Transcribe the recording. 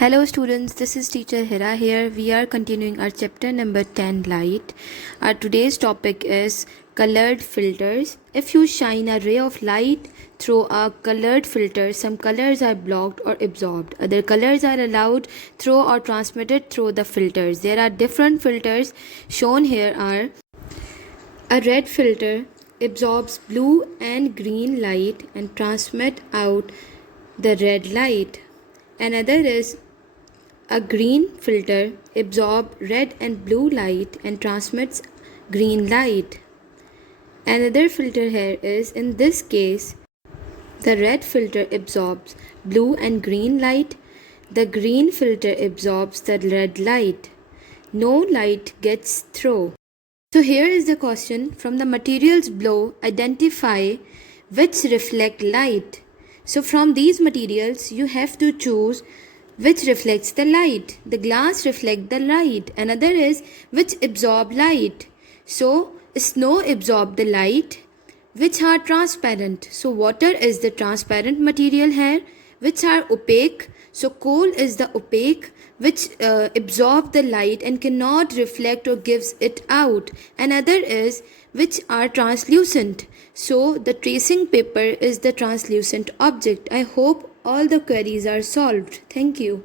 Hello students, this is teacher Hira here. We are continuing our chapter number 10 light. Our today's topic is colored filters. If you shine a ray of light through a colored filter, some colors are blocked or absorbed. Other colors are allowed through or transmitted through the filters. There are different filters shown here are a red filter absorbs blue and green light and transmit out the red light. Another is a green filter absorbs red and blue light and transmits green light. Another filter here is, in this case, the red filter absorbs blue and green light. The green filter absorbs the red light. No light gets through. So here is the question: from the materials below, identify which reflect light. So from these materials, you have to choose which reflects the light. The glass reflects the light. Another is which absorb light. So snow absorb the light. Which are transparent. So water is the transparent material here. Which are opaque. So coal is the opaque which absorb the light and cannot reflect or gives it out. Another is which are translucent. So the tracing paper is the translucent object. I hope all the queries are solved. Thank you.